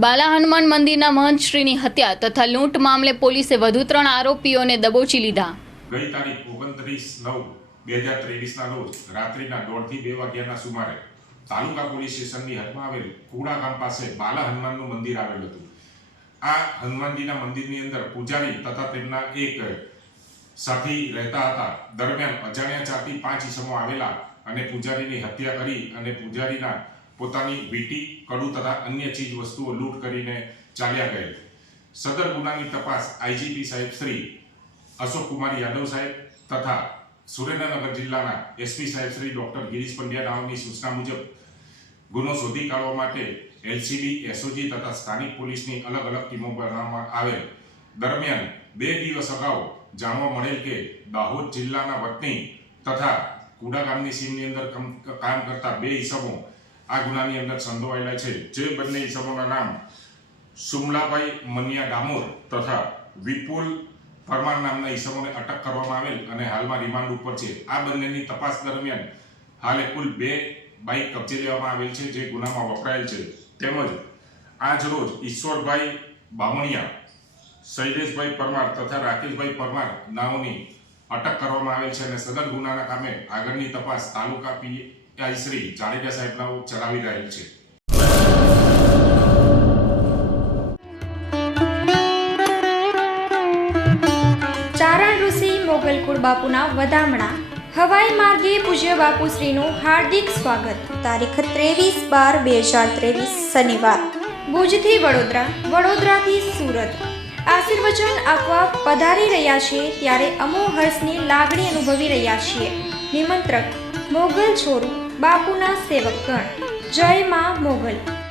બાલા હનુમાન મંદિરના મહંત શ્રીની હત્યા તથા લૂંટ મામલે પોલીસે વધુ ત્રણ આરોપીઓને દબોચી લીધા. ગઈ તારીખ ઓગણત્રીસ નવ બે હજાર ત્રેવીસના રોજ રાત્રિના દોઢથી બે વાગ્યાના સુમારે તાલુકા પોલીસ સ્ટેશનની હદમાં આવેલ કુડા ગામ પાસે બાલા હનુમાનનું મંદિર આવેલું હતું. આ હનુમાનજીના મંદિરની અંદર પૂજારી તથા તેમના એક સાથી રહેતા હતા. દરમિયાન અજાણ્યા ચારથી પાંચ ઈસમો આવેલા અને પૂજારીની હત્યા કરી અને પૂજારીના પોતાની વીટી, કડું તથા અન્ય ચીજ વસ્તુઓ લૂંટ કરીને ચાલ્યા ગયેલ. સદર ગુનાની તપાસ આઈજીપી સાહેબ શ્રી અશોક કુમાર યાદવ સાહેબ તથા સુરેન્દ્રનગર જિલ્લાના એસપી સાહેબ શ્રી ડોક્ટર ગિરીશ પંડ્યા નામની સૂચના મુજબ ગુનો શોધી કાઢવા માટે એલસીબી, એસઓજી તથા સ્થાનિક પોલીસની અલગ અલગ ટીમો બનાવવામાં આવેલ. દરમિયાન બે દિવસ અગાઉ જાણવા મળેલ કે દાહોદ જિલ્લાના વતની તથા કુડા ગામની સીમની અંદર કમ- કરતા બે ઈસમો આ ગુનાની અંદર સંડોવાયેલા છે. જે બંને ઇસમોના નામ સુમલાભાઈ મનિયા ડામોર તથા વિપુલ પરમાર નામના ઇસમોને અટક કરવામાં આવેલ અને હાલમાં રિમાન્ડ ઉપર છે. આ બંનેની તપાસ દરમિયાન હાલે કુલ બે બાઇક કબજે લેવામાં આવેલ છે, જે ગુનામાં વપરાયેલ છે. તેમજ આજ રોજ ઈશ્વરભાઈ બામણિયા, શૈલેષભાઈ પરમાર તથા રાકેશભાઈ પરમાર નાઓની અટક કરવામાં આવેલ છે અને સદર ગુનાના કામે આગળની તપાસ તાલુકા પીઆઈ શ્રી જાડેજા સાહેબ ચલાવી રહેલ છે. ચારણ ઋષિ મોગલકુળ બાપુના વધામણા. હવાઈ માર્ગે પૂજ્ય બાપુશ્રીનું હાર્દિક સ્વાગત. તારીખ ત્રેવીસ બાર બે હજાર ત્રેવીસ, શનિવાર. ભુજથી વડોદરા, વડોદરાથી સુરત. આશીર્વચન આપવા પધારી રહ્યા છીએ ત્યારે અમો હર્ષની લાગણી અનુભવી રહ્યા છીએ. નિમંત્રક, મોગલ છોરું બાપુના સેવકગણ જય માં મોગલ.